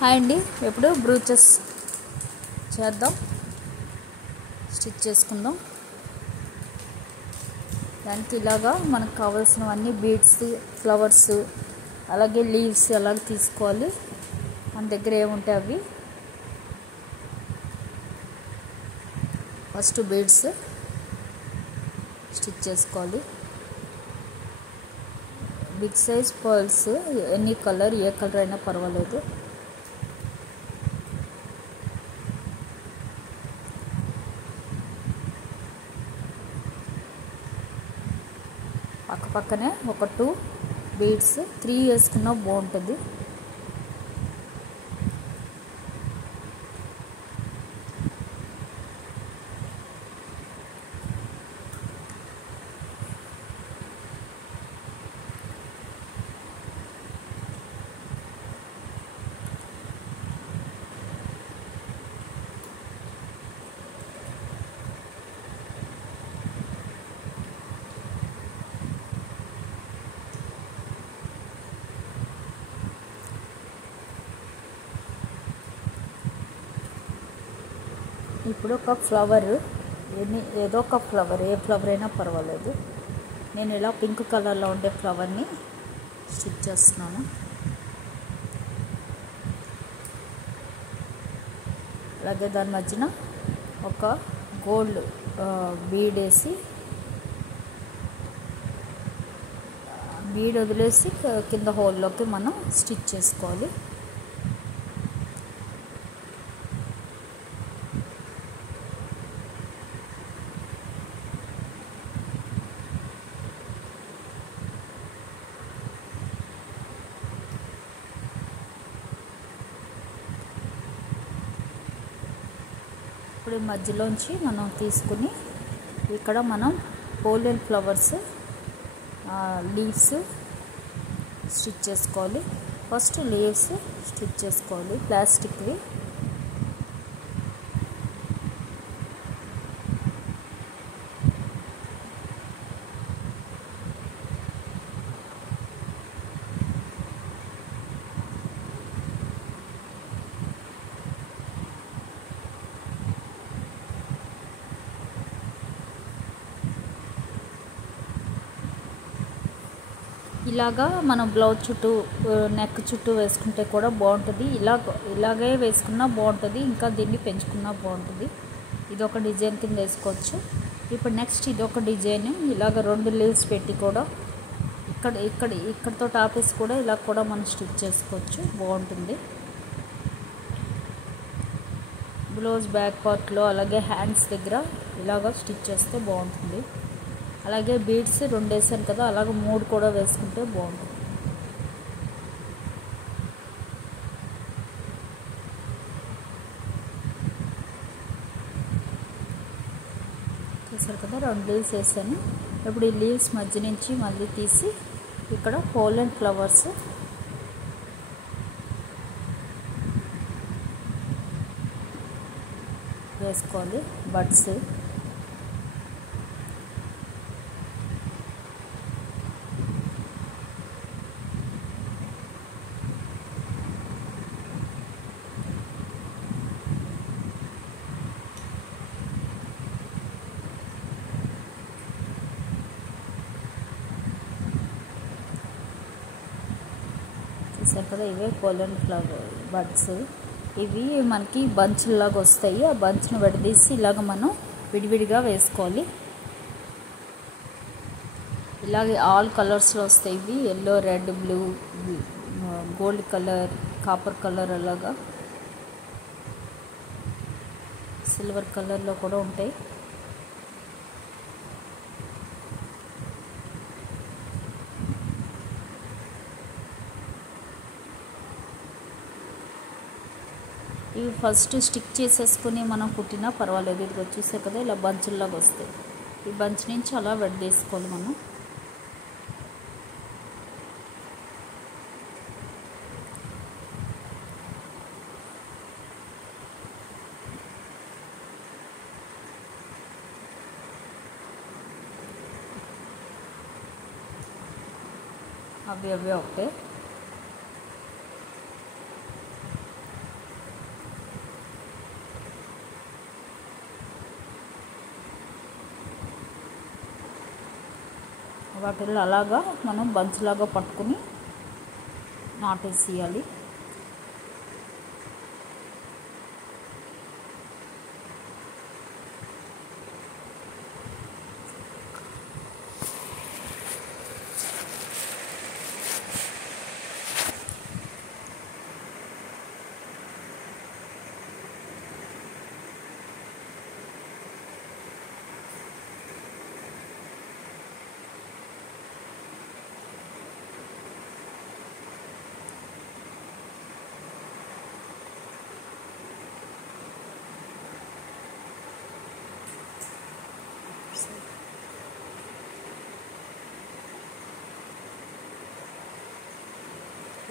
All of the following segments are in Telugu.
హాయ్ అండి. ఇప్పుడు బ్రూచెస్ చేద్దాం, స్టిచ్ చేసుకుందాం. దానికి ఇలాగా మనకు కావాల్సినవన్నీ బీడ్స్, ఫ్లవర్స్, అలాగే లీవ్స్ అలాగ తీసుకోవాలి. మన దగ్గర ఏముంటాయి అవి. ఫస్ట్ బీడ్స్ స్టిచ్ చేసుకోవాలి. Big size pearls, any colour, ఏ కలర్ అయినా పర్వాలేదు. పక్కనే ఒక 2 బీడ్స్, 3 వేసుకున్నా బాగుంటుంది. ఇప్పుడు ఒక ఫ్లవర్, ఏదో ఒక ఫ్లవర్, ఏ ఫ్లవర్ అయినా పర్వాలేదు. నేను ఇలా పింక్ కలర్లో ఉండే ఫ్లవర్ని స్టిచ్ చేస్తున్నాను. అలాగే దాని మధ్యన ఒక గోల్డ్ బీడ్ వేసి, బీడ్ వదిలేసి కింద హోల్లోకి మనం స్టిచ్ చేసుకోవాలి. ఇప్పుడు మధ్యలోంచి మనం తీసుకుని ఇక్కడ మనం పోలెన్ ఫ్లవర్స్, లీవ్స్ స్టిచ్ చేసుకోవాలి. ఫస్ట్ లీవ్స్ స్టిచ్ చేసుకోవాలి, ప్లాస్టిక్వి. ఇలాగా మనం బ్లౌజ్ చుట్టూ, నెక్ చుట్టూ వేసుకుంటే కూడా బాగుంటుంది. ఇలాగే వేసుకున్నా బాగుంటుంది, ఇంకా దీన్ని పెంచుకున్నా బాగుంటుంది. ఇది ఒక డిజైన్ కింద వేసుకోవచ్చు. ఇప్పుడు నెక్స్ట్ ఇది ఒక డిజైన్, ఇలాగ 2 లీవ్స్ పెట్టి కూడా ఇక్కడతో ఆపేసి కూడా ఇలా కూడా మనం స్టిచ్ చేసుకోవచ్చు, బాగుంటుంది. బ్లౌజ్ బ్యాక్ పార్ట్లో అలాగే హ్యాండ్స్ దగ్గర ఇలాగ స్టిచ్ చేస్తే బాగుంటుంది. అలాగే బీడ్స్ 2 వేసాను కదా, అలాగే 3 కూడా వేసుకుంటే బాగుంటుంది. చూసారు కదా, 2 లీవ్స్ వేసాను. ఇప్పుడు ఈ లీవ్స్ మధ్య నుంచి మళ్ళీ తీసి ఇక్కడ పోలెన్ ఫ్లవర్స్ వేసుకోవాలి, బడ్స్. చూసారు కదా, ఇవే పోలెన్ ఫ్లవర్ బడ్స్. ఇవి మనకి బంచ్లాగా వస్తాయి. ఆ బంచ్ను విడదీసి ఇలాగ మనం విడివిడిగా వేసుకోవాలి. ఇలాగే ఆల్ కలర్స్లో వస్తాయి ఇవి. Yellow, red, blue, gold colour, copper colour, అలాగా సిల్వర్ కలర్లో కూడా ఉంటాయి. ఇవి ఫస్ట్ స్టిక్ చేసేసుకుని మనం కుట్టినా పర్వాలేదు. ఇది వచ్చేసాయి కదా, ఇలా బంచుల్లాగా వస్తాయి. ఈ బంచ్ నుంచి అలా విడదీసుకోవాలి మనం. అవి ఒకటే. వాటిల్లో అలాగా మనం బంచ్లాగా పట్టుకుని నాటేసేయాలి.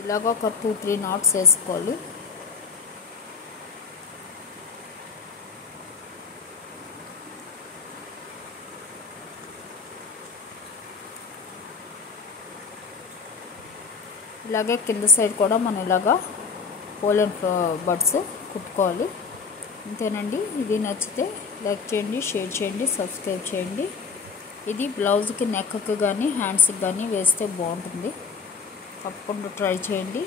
ఇలాగ ఒక 2-3 నాట్స్ వేసుకోవాలి. ఇలాగే కింద సైడ్ కూడా మనం ఇలాగా పోలెన్ బర్డ్స్ కుట్టుకోవాలి. అంతేనండి. ఇది నచ్చితే లైక్ చేయండి, షేర్ చేయండి, సబ్స్క్రైబ్ చేయండి. ఇది బ్లౌజ్కి నెక్కి కానీ హ్యాండ్స్కి కానీ వేస్తే బాగుంటుంది. తప్పకుండా ట్రై చేయండి.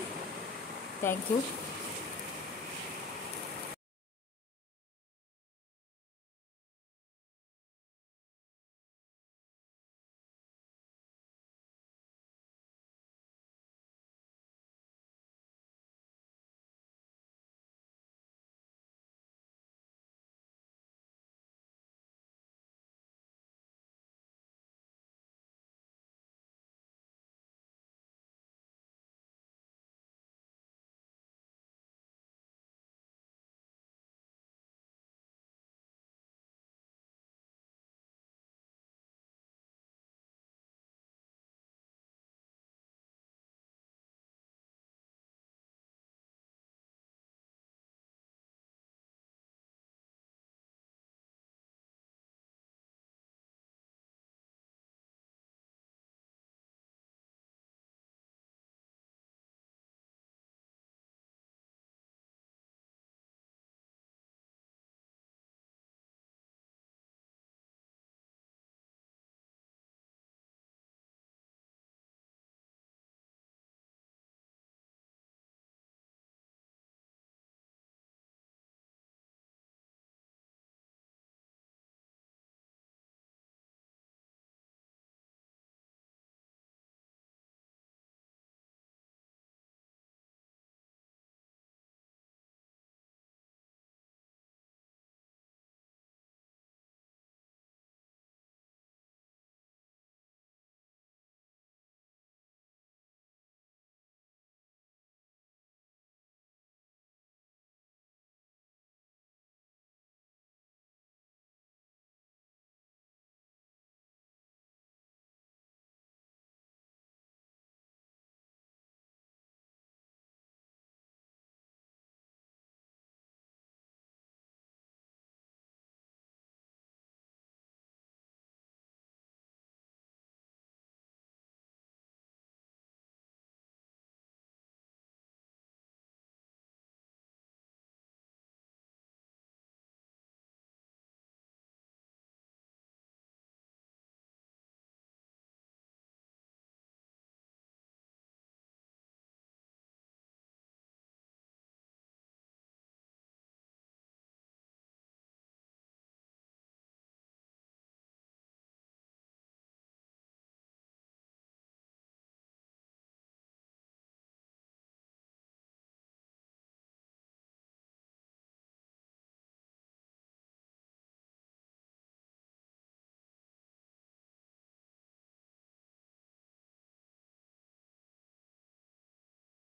Thank you.